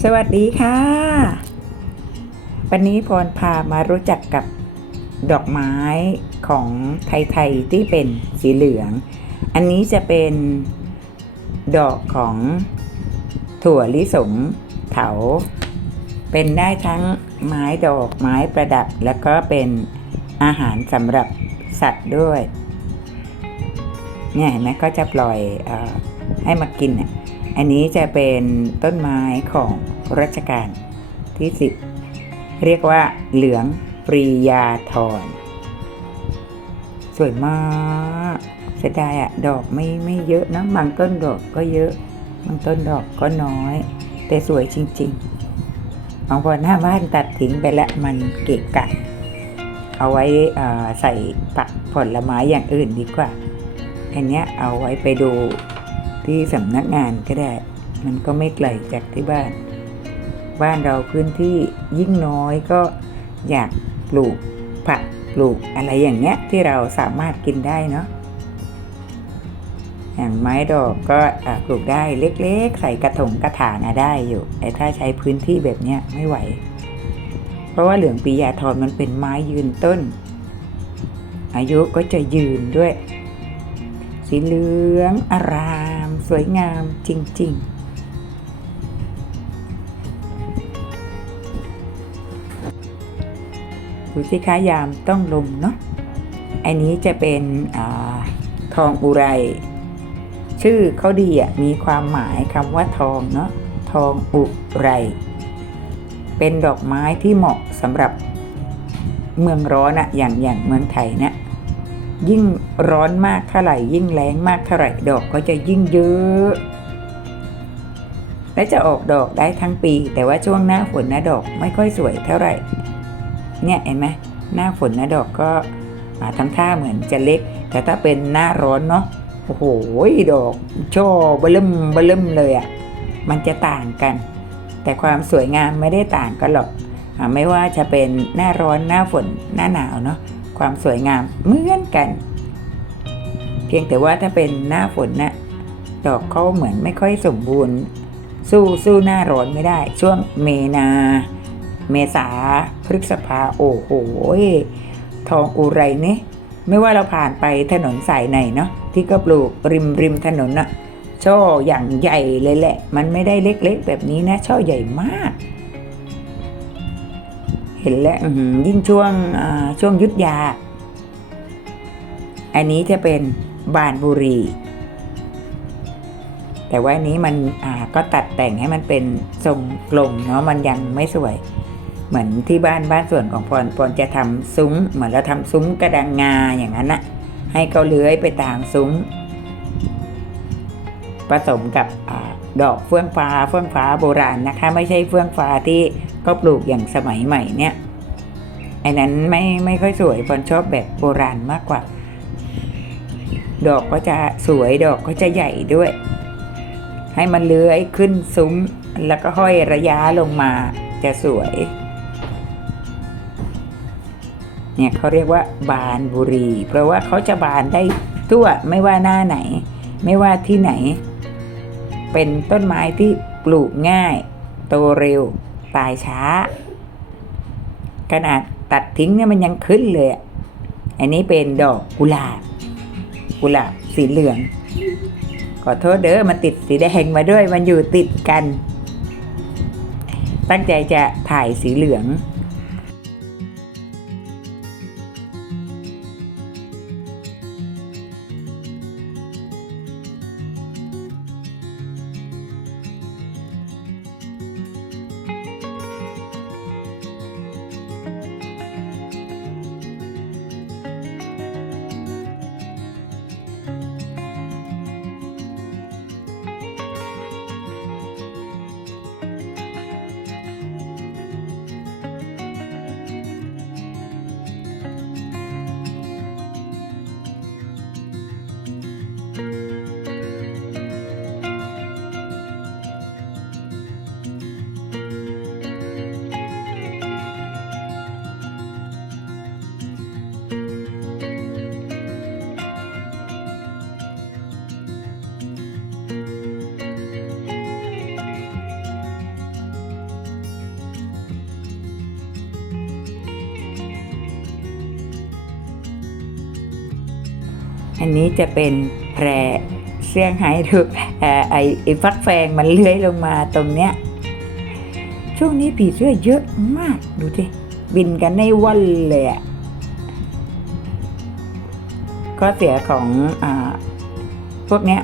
สวัสดีค่ะ วันนี้พรพามารู้จักกับดอกไม้ของไทยๆที่เป็นสีเหลือง อันนี้จะเป็นดอกของถั่วลิสงเถา เป็นได้ทั้งไม้ดอกไม้ประดับ แล้วก็เป็นอาหารสำหรับสัตว์ด้วย เนี่ยเห็นไหมก็จะปล่อยอให้มากินอะ อันนี้จะเป็นต้นไม้ของรัชกาลที่ 10 เรียกว่าเหลืองปรียาธรสวยมากเสียดายอะดอกไม่ไม่เยอะนะบางต้นดอกก็เยอะบางต้นดอกก็น้อย แต่สวยจริงๆบางพอหน้าบ้านตัดทิ้งไปแล้วมันเกะกะ เอาไว้ใส่ปักผลไม้อย่างอื่นดีกว่า อันเนี้ยเอาไว้ไปดู ที่สำนักงานก็ได้ มันก็ไม่ไกลจากที่บ้าน บ้านเราพื้นที่ยิ่งน้อยก็อยากปลูกผักปลูกอะไรอย่างเงี้ยที่เราสามารถกินได้เนาะอย่างไม้ดอกก็ปลูกได้เล็กๆ ใส่กระถงกระถางได้อยู่แต่ถ้าใช้พื้นที่แบบเนี้ยไม่ไหว เพราะว่าเหลืองปียาทอนมันเป็นไม้ยืนต้น อายุก็จะยืนด้วย สีเหลืองอาราม สวยงามจริง ๆดูสิคะยามต้องลมเนาะ อันนี้จะเป็นอทองอุไร ชื่อเขาดีอะ มีความหมายคำว่าทองเนาะ ทองอุไร เป็นดอกไม้ที่เหมาะสำหรับเมืองร้อนอะอย่างอย่างเมืองไทยเนี่ย ยิ่งร้อนมากเท่าไหร่ ยิ่งแรงมากเท่าไหร่ดอกก็จะยิ่งเยอะ และจะออกดอกได้ทั้งปี แต่ว่าช่วงหน้าฝนนะดอกไม่ค่อยสวยเท่าไหร่ เนี่ยเห็นไหมหน้าฝนนะดอกก็ทำท่าเหมือนจะเล็ก แต่ถ้าเป็นหน้าร้อนเนาะโอ้โหดอกช่อเบลิ่มเบลิ่มเลยอะ่ะมันจะต่างกัน แต่ความสวยงามไม่ได้ต่างกันหรอกไม่ว่าจะเป็นหน้าร้อนหน้าฝนหน้าหนาวเนาะ ความสวยงามเหมือนกัน เพียงแต่ว่าถ้าเป็นหน้าฝนนะ่ะดอกเขาเหมือนไม่ค่อยสมบูรณ์ สู้สู้หน้าร้อนไม่ได้ ช่วงเมนา เมษาพฤษภาโอ้โหทองอุไรนี่ไม่ว่าเราผ่านไปถนนสายไหนเนาะที่ก็ปลูกริมริมถนนนะช่ออย่างใหญ่เลยแหละ มันไม่ได้เล็กๆ แบบนี้นะช่อใหญ่มาก เห็นแล้วอื้อหือยิ่งช่วงอ่าช่วงยุทธยา อันนี้จะเป็นบานบุรี แต่ว่าอันนี้มันอ่าก็ตัดแต่งให้มันเป็นทรงกลมเนาะมันยังไม่สวย เหมือนที่บ้านบ้านส่วนของพรพรจะทำซุ้ม เหมือนเราทำซุ้มกระดังงาอย่างนั้นนะให้เขาเลื้อยไปตามซุ้มผสมกับอา ดอกเฟื่องฟ้าเฟื่องฟ้าโบราณนะคะ ไม่ใช่เฟื่องฟ้าที่ก็ปลูกอย่างสมัยใหม่เนี่ยอ้นั้นไม่ไม่ค่อยสวยพรชอบแบบโบราณมากกว่า ดอกก็จะสวยดอกก็จะใหญ่ด้วย ให้มันเลื้อยขึ้นซุ้มแล้วก็ห้อยระยะลงมาจะสวย เนี่ยเขาเรียกว่าบานบุรี เพราะว่าเขาจะบานได้ทั่วไม่ว่าหน้าไหน ไม่ว่าที่ไหน เป็นต้นไม้ที่ปลูกง่าย โตเร็ว ตายช้า ขนาดตัดทิ้งเนี่ยมันยังขึ้นเลย อันนี้เป็นดอกกุหลาบ กุหลาบสีเหลือง ขอโทษเด้อมันติดสีแดงมาด้วยมันอยู่ติดกัน ตั้งใจจะถ่ายสีเหลือง อันนี้จะเป็นแพรเสี่ยงไฮ้ดูเอ่อไอ้ฟักแฟงมันเลื้อยลงมาตรงเนี้ยช่วงนี้ผีเสื้อเยอะมากดูสิบินกันในวันเลยอะข้อเสียของอพวกเนี้ย